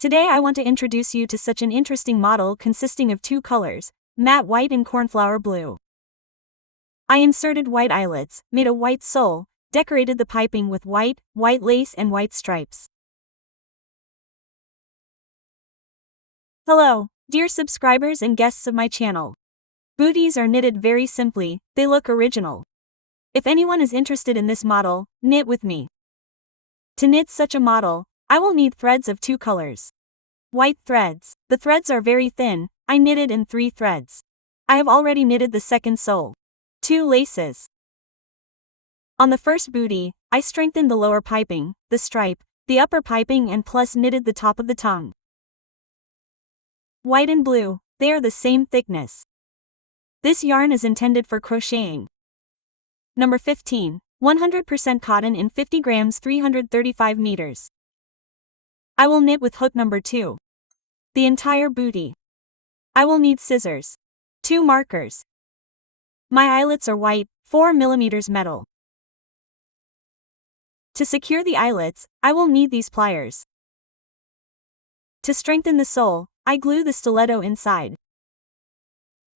Today I want to introduce you to such an interesting model consisting of two colors, matte white and cornflower blue. I inserted white eyelets, made a white sole, decorated the piping with white lace and white stripes. Hello, dear subscribers and guests of my channel. Booties are knitted very simply, they look original. If anyone is interested in this model, knit with me. To knit such a model, I will need threads of two colors. White threads. The threads are very thin, I knitted in 3 threads. I have already knitted the second sole. 2 laces. On the first booty, I strengthened the lower piping, the stripe, the upper piping and plus knitted the top of the tongue. White and blue, they are the same thickness. This yarn is intended for crocheting. Number 15, 100% cotton in 50 grams 335 meters. I will knit with hook number 2. The entire booty. I will need scissors. 2 markers. My eyelets are white, 4 mm metal. To secure the eyelets, I will need these pliers. To strengthen the sole, I glue the stiletto inside.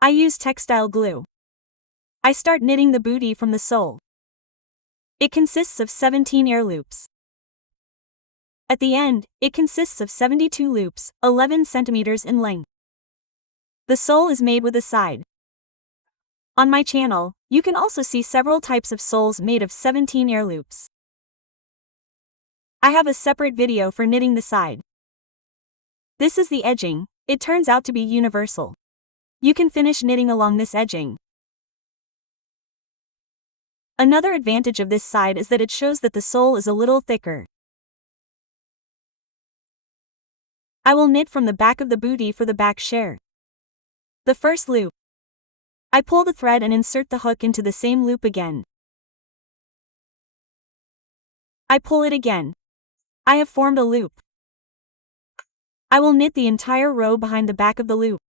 I use textile glue. I start knitting the booty from the sole. It consists of 17 air loops. At the end, it consists of 72 loops, 11 centimeters in length. The sole is made with a side. On my channel, you can also see several types of soles made of 17 air loops. I have a separate video for knitting the side. This is the edging, it turns out to be universal. You can finish knitting along this edging. Another advantage of this side is that it shows that the sole is a little thicker. I will knit from the back of the booty for the back share. The first loop. I pull the thread and insert the hook into the same loop again. I pull it again. I have formed a loop. I will knit the entire row behind the back of the loop.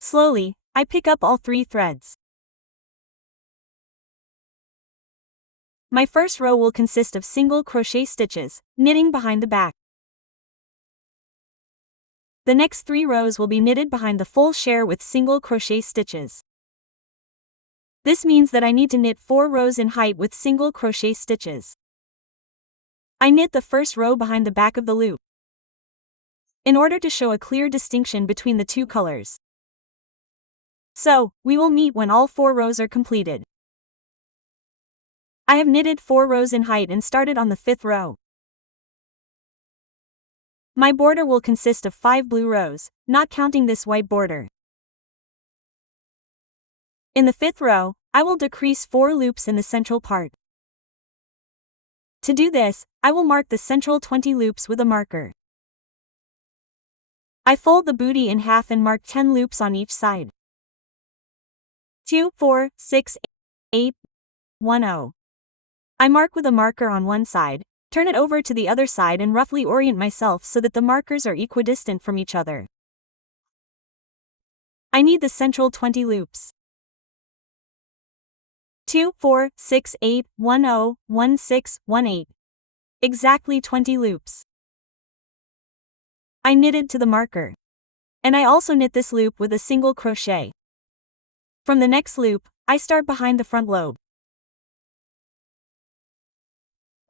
Slowly, I pick up all 3 threads. My first row will consist of single crochet stitches, knitting behind the back. The next 3 rows will be knitted behind the full share with single crochet stitches. This means that I need to knit 4 rows in height with single crochet stitches. I knit the first row behind the back of the loop, in order to show a clear distinction between the 2 colors. So, we will meet when all 4 rows are completed. I have knitted 4 rows in height and started on the 5th row. My border will consist of 5 blue rows, not counting this white border. In the 5th row, I will decrease 4 loops in the central part. To do this, I will mark the central 20 loops with a marker. I fold the booty in half and mark 10 loops on each side. 2, 4, 6, 8, 1, 0. I mark with a marker on one side, turn it over to the other side and roughly orient myself so that the markers are equidistant from each other. I need the central 20 loops. 2, 4, 6, 8, 1, 0, 1, 6, 1, 8. Exactly 20 loops. I knitted to the marker. And I also knit this loop with a single crochet. From the next loop, I start behind the front lobe.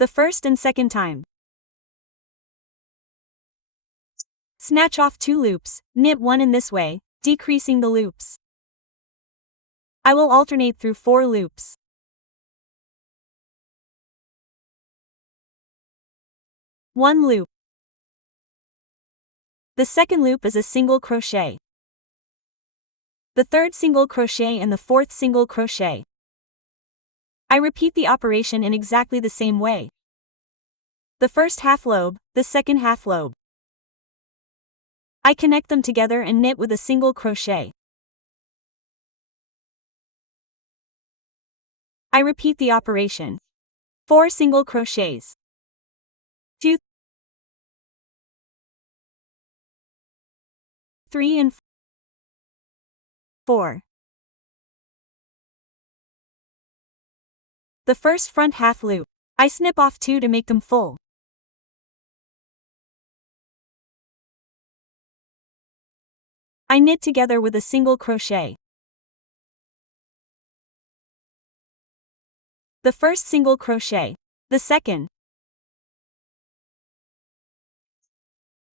The first and second time. Snatch off 2 loops, knit 1 in this way, decreasing the loops. I will alternate through 4 loops. One loop. The second loop is a single crochet. The third single crochet and the fourth single crochet. I repeat the operation in exactly the same way. The first half lobe, the second half lobe. I connect them together and knit with a single crochet. I repeat the operation. 4 single crochets. 2, 3 and 4. The first front half loop. I snip off 2 to make them full. I knit together with a single crochet. The first single crochet. The second.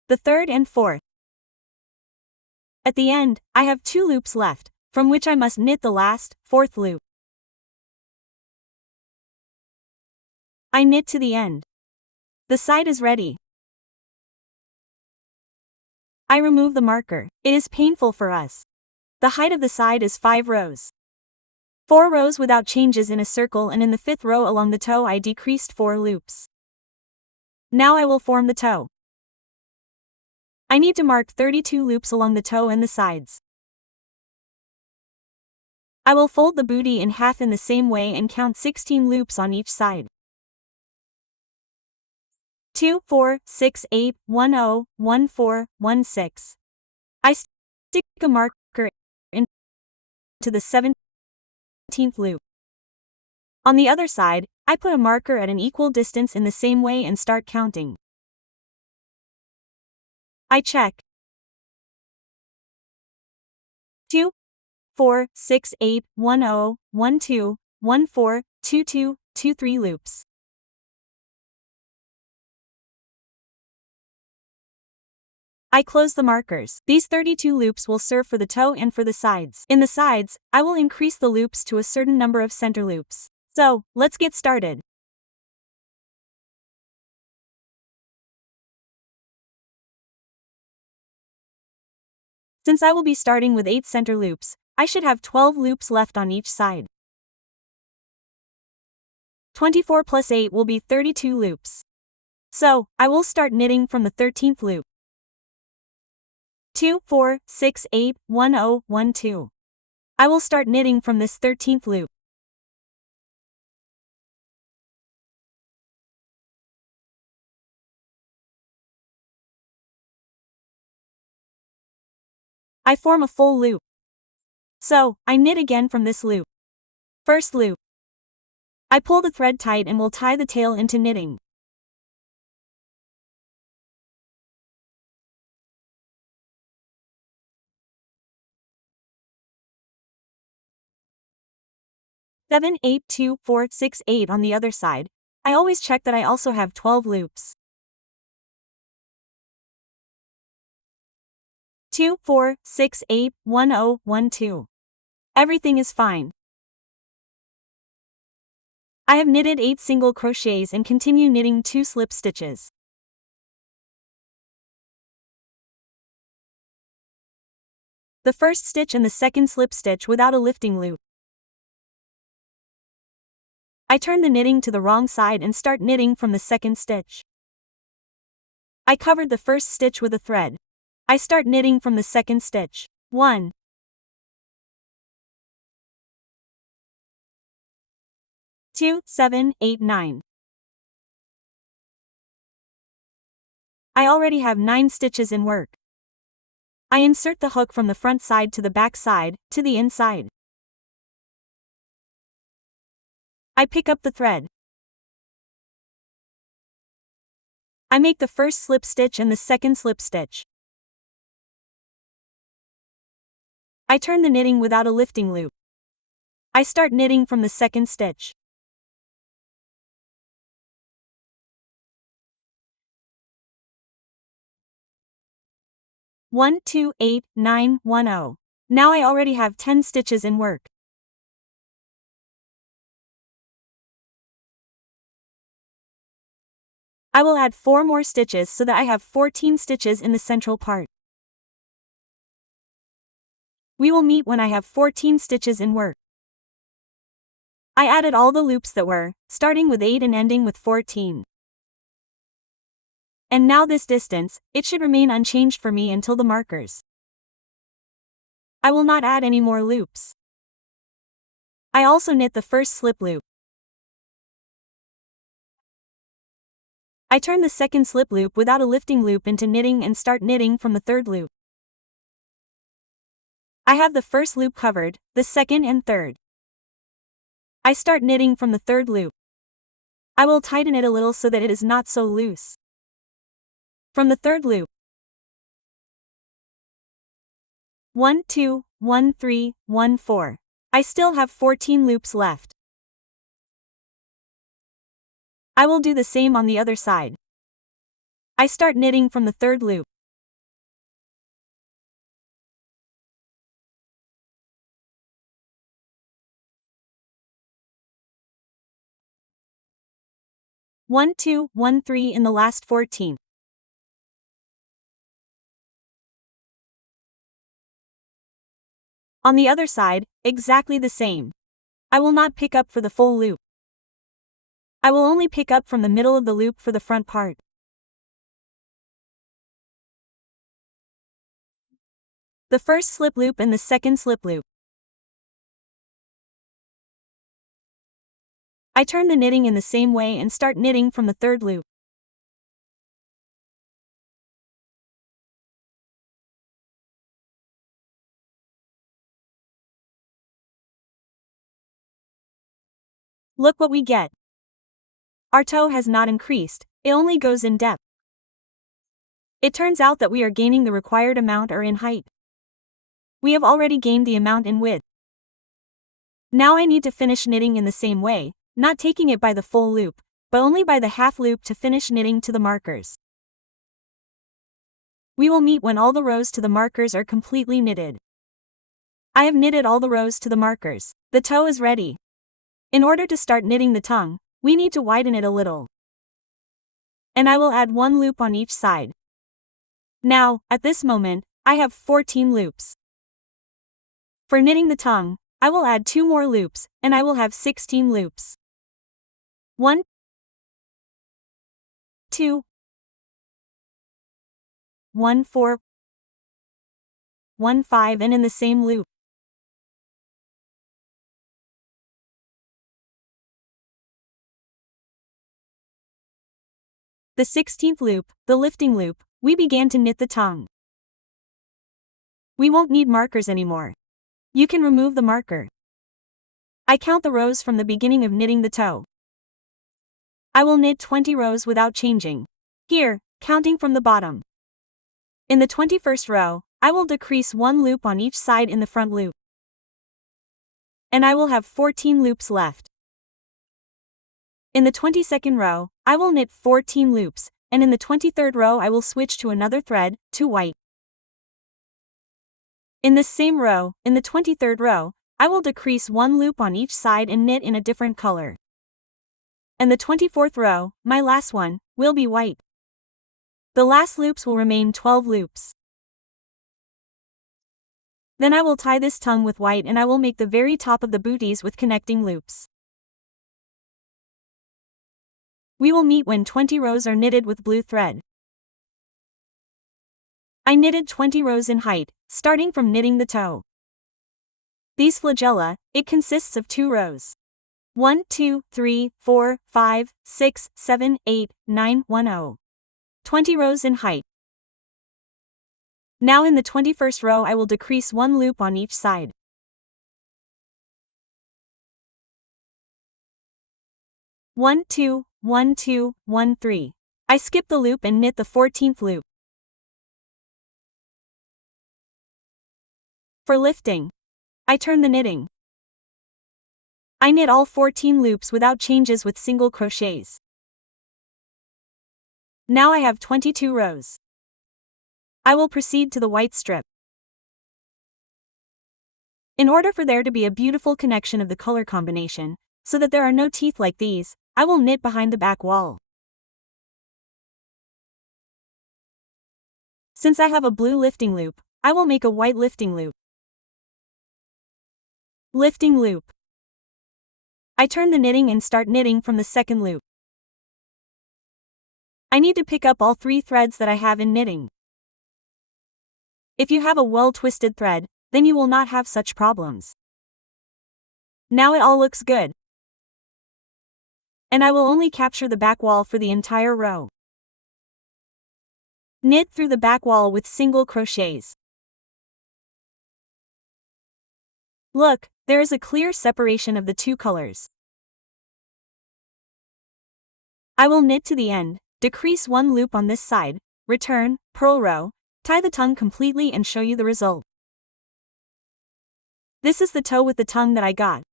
The third and fourth. At the end, I have 2 loops left, from which I must knit the last, 4th loop. I knit to the end. The side is ready. I remove the marker. It is painful for us. The height of the side is 5 rows. 4 rows without changes in a circle, and in the 5th row along the toe I decreased 4 loops. Now I will form the toe. I need to mark 32 loops along the toe and the sides. I will fold the booty in half in the same way and count 16 loops on each side. 2, 4, 6, 8, 1, 0, 1, 4, 1, 6. I stick a marker into the 17th loop. On the other side, I put a marker at an equal distance in the same way and start counting. I check. 2, 4, 6, 8, 1, 0, 1, 2, 1, 4, 2, 2, 2, 3 loops. I close the markers. These 32 loops will serve for the toe and for the sides. In the sides, I will increase the loops to a certain number of center loops. So, let's get started. Since I will be starting with 8 center loops, I should have 12 loops left on each side. 24 plus 8 will be 32 loops. So, I will start knitting from the 13th loop. 2, 4, 6, 8, 1, 0, 1, 2. I will start knitting from this 13th loop. I form a full loop. So, I knit again from this loop. First loop. I pull the thread tight and will tie the tail into knitting. Seven, 8, 2, 4, 6, 8 on the other side. I always check that I also have 12 loops. 2, 4, 6, 8, 1, 0, 1, 2. Everything is fine. I have knitted 8 single crochets and continue knitting 2 slip stitches. The first stitch and the second slip stitch without a lifting loop. I turn the knitting to the wrong side and start knitting from the second stitch. I covered the first stitch with a thread. I start knitting from the second stitch. 1, 2, 7, 8, 9. I already have 9 stitches in work. I insert the hook from the front side to the back side, to the inside. I pick up the thread. I make the first slip stitch and the second slip stitch. I turn the knitting without a lifting loop. I start knitting from the second stitch. One, 2, 8, 9, 1, 0. Now I already have 10 stitches in work. I will add 4 more stitches so that I have 14 stitches in the central part. We will meet when I have 14 stitches in work. I added all the loops that were, starting with 8 and ending with 14. And now this distance, it should remain unchanged for me until the markers. I will not add any more loops. I also knit the first slip loop. I turn the second slip loop without a lifting loop into knitting and start knitting from the third loop. I have the first loop covered, the second and third. I start knitting from the third loop. I will tighten it a little so that it is not so loose. From the third loop, 1 2 1 3 1 4. I still have 14 loops left. I will do the same on the other side. I start knitting from the third loop. One 2 1 3 in the last 14. On the other side, exactly the same. I will not pick up for the full loop. I will only pick up from the middle of the loop for the front part. The first slip loop and the second slip loop. I turn the knitting in the same way and start knitting from the third loop. Look what we get. Our toe has not increased, it only goes in depth. It turns out that we are gaining the required amount or in height. We have already gained the amount in width. Now I need to finish knitting in the same way, not taking it by the full loop, but only by the half loop to finish knitting to the markers. We will meet when all the rows to the markers are completely knitted. I have knitted all the rows to the markers. The toe is ready. In order to start knitting the tongue, we need to widen it a little. And I will add one loop on each side. Now, at this moment, I have 14 loops. For knitting the tongue, I will add 2 more loops, and I will have 16 loops. 1 2 1 4 1 5 and in the same loop. The 16th loop, the lifting loop, we began to knit the tongue. We won't need markers anymore. You can remove the marker. I count the rows from the beginning of knitting the toe. I will knit 20 rows without changing. Here, counting from the bottom. In the 21st row, I will decrease 1 loop on each side in the front loop. And I will have 14 loops left. In the 22nd row, I will knit 14 loops, and in the 23rd row I will switch to another thread, to white. In this same row, in the 23rd row, I will decrease 1 loop on each side and knit in a different color. And the 24th row, my last one, will be white. The last loops will remain 12 loops. Then I will tie this tongue with white and I will make the very top of the booties with connecting loops. We will meet when 20 rows are knitted with blue thread. I knitted 20 rows in height, starting from knitting the toe. These flagella, it consists of 2 rows. 1 2 3 4 5 6 7 8 9 1 0. 20 rows in height. Now in the 21st row I will decrease 1 loop on each side. One 2 1 2 1 3. I skip the loop and knit the 14th loop. For lifting, I turn the knitting. I knit all 14 loops without changes with single crochets. Now I have 22 rows. I will proceed to the white strip. In order for there to be a beautiful connection of the color combination, so that there are no teeth like these, I will knit behind the back wall. Since I have a blue lifting loop, I will make a white lifting loop. Lifting loop. I turn the knitting and start knitting from the second loop. I need to pick up all 3 threads that I have in knitting. If you have a well-twisted thread, then you will not have such problems. Now it all looks good. And I will only capture the back wall for the entire row. Knit through the back wall with single crochets. Look, there is a clear separation of the 2 colors. I will knit to the end, decrease 1 loop on this side, return, purl row, tie the tongue completely and show you the result. This is the toe with the tongue that I got.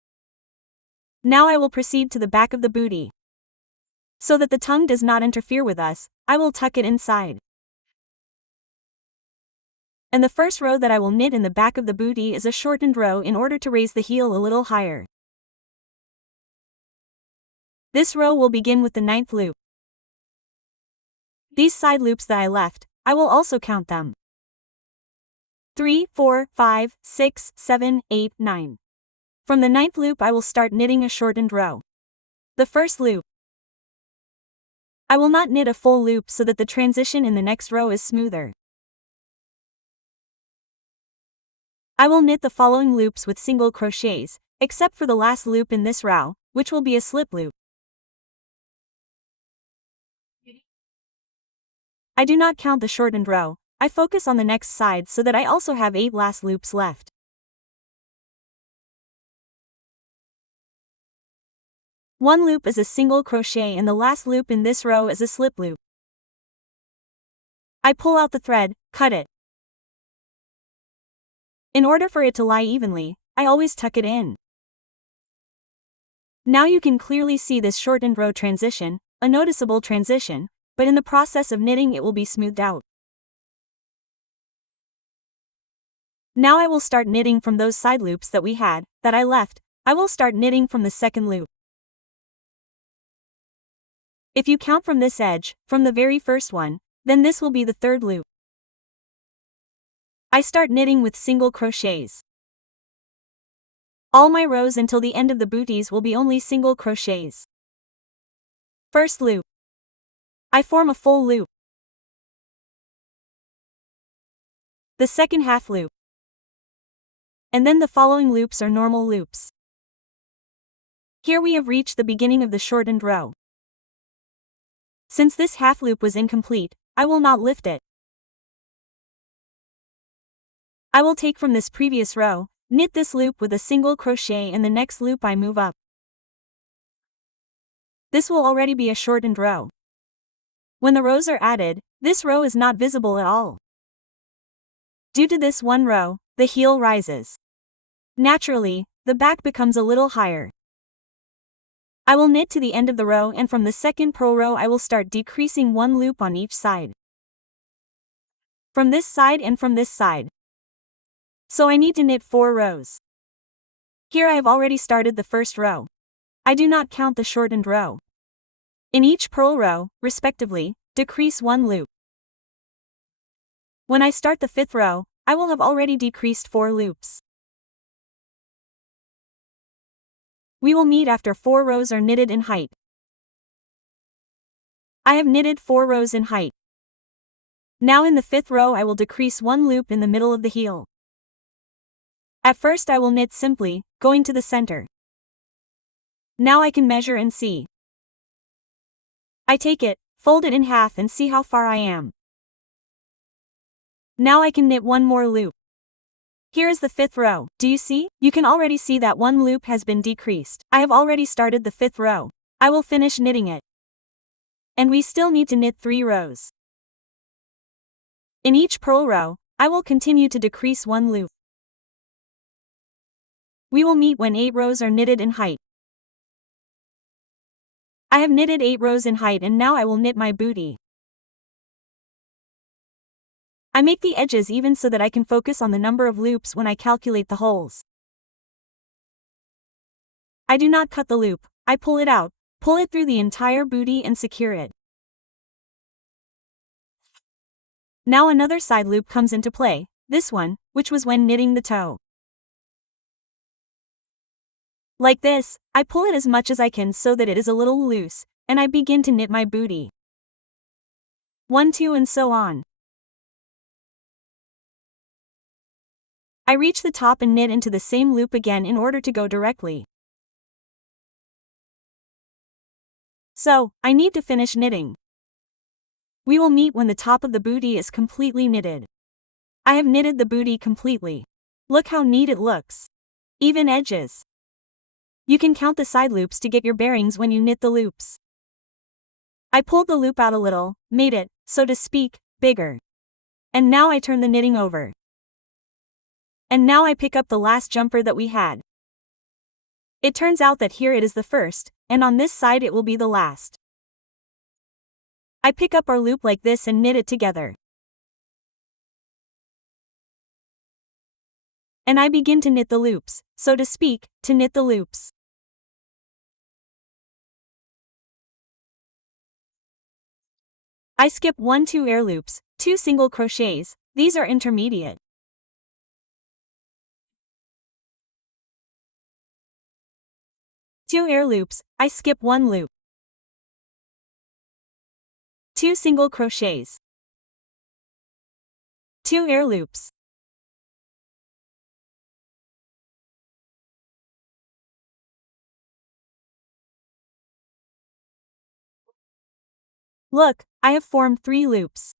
Now I will proceed to the back of the booty. So that the tongue does not interfere with us, I will tuck it inside. And the first row that I will knit in the back of the booty is a shortened row in order to raise the heel a little higher. This row will begin with the 9th loop. These side loops that I left, I will also count them. 3, 4, 5, 6, 7, 8, 9. From the 9th loop I will start knitting a shortened row. The first loop. I will not knit a full loop so that the transition in the next row is smoother. I will knit the following loops with single crochets, except for the last loop in this row, which will be a slip loop. I do not count the shortened row, I focus on the next side so that I also have 8 last loops left. One loop is a single crochet and the last loop in this row is a slip loop. I pull out the thread, cut it. In order for it to lie evenly, I always tuck it in. Now you can clearly see this shortened row transition, a noticeable transition, but in the process of knitting it will be smoothed out. Now I will start knitting from those side loops that I left, I will start knitting from the second loop. If you count from this edge, from the very first one, then this will be the third loop. I start knitting with single crochets. All my rows until the end of the booties will be only single crochets. First loop. I form a full loop. The second half loop. And then the following loops are normal loops. Here we have reached the beginning of the shortened row. Since this half loop was incomplete, I will not lift it. I will take from this previous row, knit this loop with a single crochet and the next loop I move up. This will already be a shortened row. When the rows are added, this row is not visible at all. Due to this one row, the heel rises. Naturally, the back becomes a little higher. I will knit to the end of the row and from the second purl row I will start decreasing one loop on each side. From this side and from this side. So I need to knit 4 rows. Here I have already started the first row. I do not count the shortened row. In each purl row, respectively, decrease 1 loop. When I start the 5th row, I will have already decreased 4 loops. We will meet after 4 rows are knitted in height. I have knitted 4 rows in height. Now in the 5th row I will decrease 1 loop in the middle of the heel. At first I will knit simply, going to the center. Now I can measure and see. I take it, fold it in half and see how far I am. Now I can knit 1 more loop. Here is the 5th row, do you see? You can already see that 1 loop has been decreased. I have already started the 5th row. I will finish knitting it. And we still need to knit 3 rows. In each purl row, I will continue to decrease 1 loop. We will meet when 8 rows are knitted in height. I have knitted 8 rows in height and now I will knit my booty. I make the edges even so that I can focus on the number of loops when I calculate the holes. I do not cut the loop, I pull it out, pull it through the entire booty and secure it. Now another side loop comes into play, this one, which was when knitting the toe. Like this, I pull it as much as I can so that it is a little loose, and I begin to knit my booty. 1, 2 and so on. I reach the top and knit into the same loop again in order to go directly. So, I need to finish knitting. We will meet when the top of the booty is completely knitted. I have knitted the booty completely. Look how neat it looks. Even edges. You can count the side loops to get your bearings when you knit the loops. I pulled the loop out a little, made it, so to speak, bigger. And now I turn the knitting over. And now I pick up the last jumper that we had. It turns out that here it is the first, and on this side it will be the last. I pick up our loop like this and knit it together. And I begin to knit the loops, so to speak, to knit the loops. I skip 1-2 air loops, 2 single crochets, these are intermediate. Two air loops, I skip 1 loop. 2 single crochets. 2 air loops. Look, I have formed 3 loops.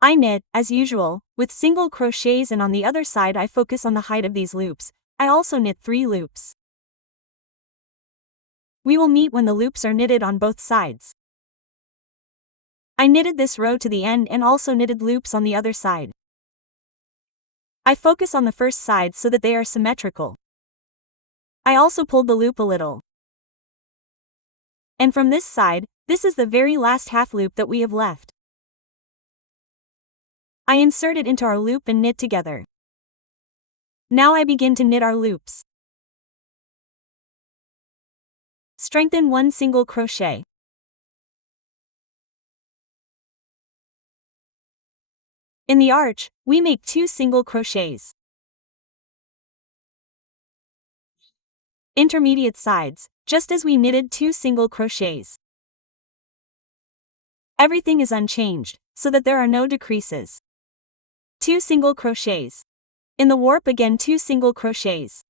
I knit, as usual, with single crochets, and on the other side I focus on the height of these loops. I also knit 3 loops. We will meet when the loops are knitted on both sides. I knitted this row to the end and also knitted loops on the other side. I focus on the first side so that they are symmetrical. I also pulled the loop a little. And from this side, this is the very last half loop that we have left. I insert it into our loop and knit together. Now I begin to knit our loops. Strengthen 1 single crochet. In the arch, we make 2 single crochets. Intermediate sides, just as we knitted 2 single crochets. Everything is unchanged, so that there are no decreases. 2 single crochets. In the warp again 2 single crochets.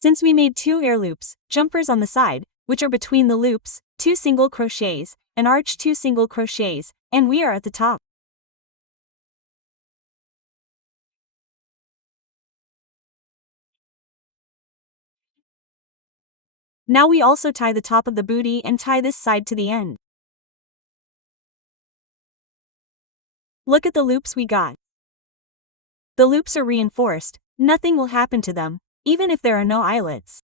Since we made 2 air loops, jumpers on the side, which are between the loops, 2 single crochets, an arch 2 single crochets, and we are at the top. Now we also tie the top of the booty and tie this side to the end. Look at the loops we got. The loops are reinforced, nothing will happen to them, even if there are no eyelets.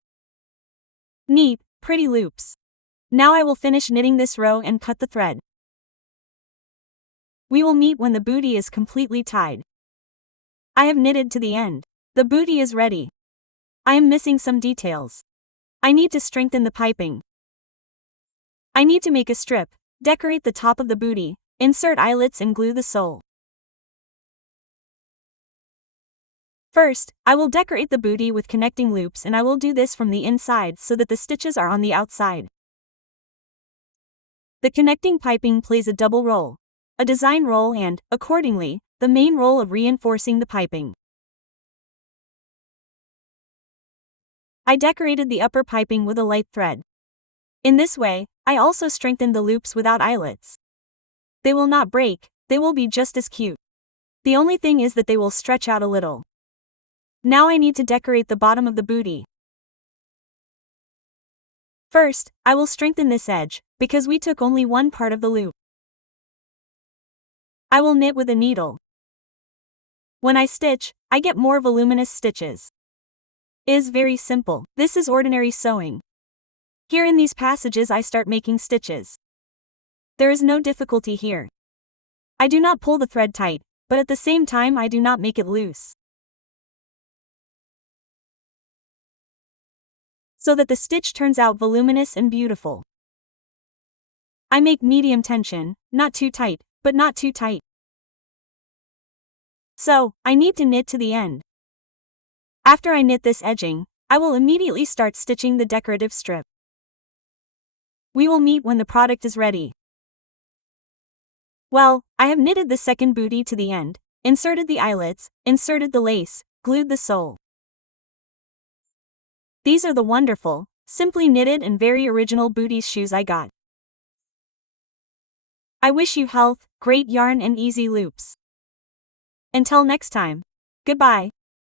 Neat, pretty loops. Now I will finish knitting this row and cut the thread. We will meet when the booty is completely tied. I have knitted to the end. The booty is ready. I am missing some details. I need to strengthen the piping. I need to make a strip, decorate the top of the booty, insert eyelets and glue the sole. First, I will decorate the booty with connecting loops, and I will do this from the inside so that the stitches are on the outside. The connecting piping plays a double role, a design role and, accordingly, the main role of reinforcing the piping. I decorated the upper piping with a light thread. In this way, I also strengthened the loops without eyelets. They will not break, they will be just as cute. The only thing is that they will stretch out a little. Now I need to decorate the bottom of the booty. First, I will strengthen this edge, because we took only one part of the loop. I will knit with a needle. When I stitch, I get more voluminous stitches. Is very simple. This is ordinary sewing. Here in these passages I start making stitches. There is no difficulty here. I do not pull the thread tight, but at the same time I do not make it loose. So that the stitch turns out voluminous and beautiful. I make medium tension, not too tight, but not too tight. So, I need to knit to the end. After I knit this edging, I will immediately start stitching the decorative strip. We will meet when the product is ready. Well, I have knitted the second booty to the end, inserted the eyelets, inserted the lace, glued the sole. These are the wonderful, simply knitted and very original Booties shoes I got. I wish you health, great yarn and easy loops. Until next time. Goodbye.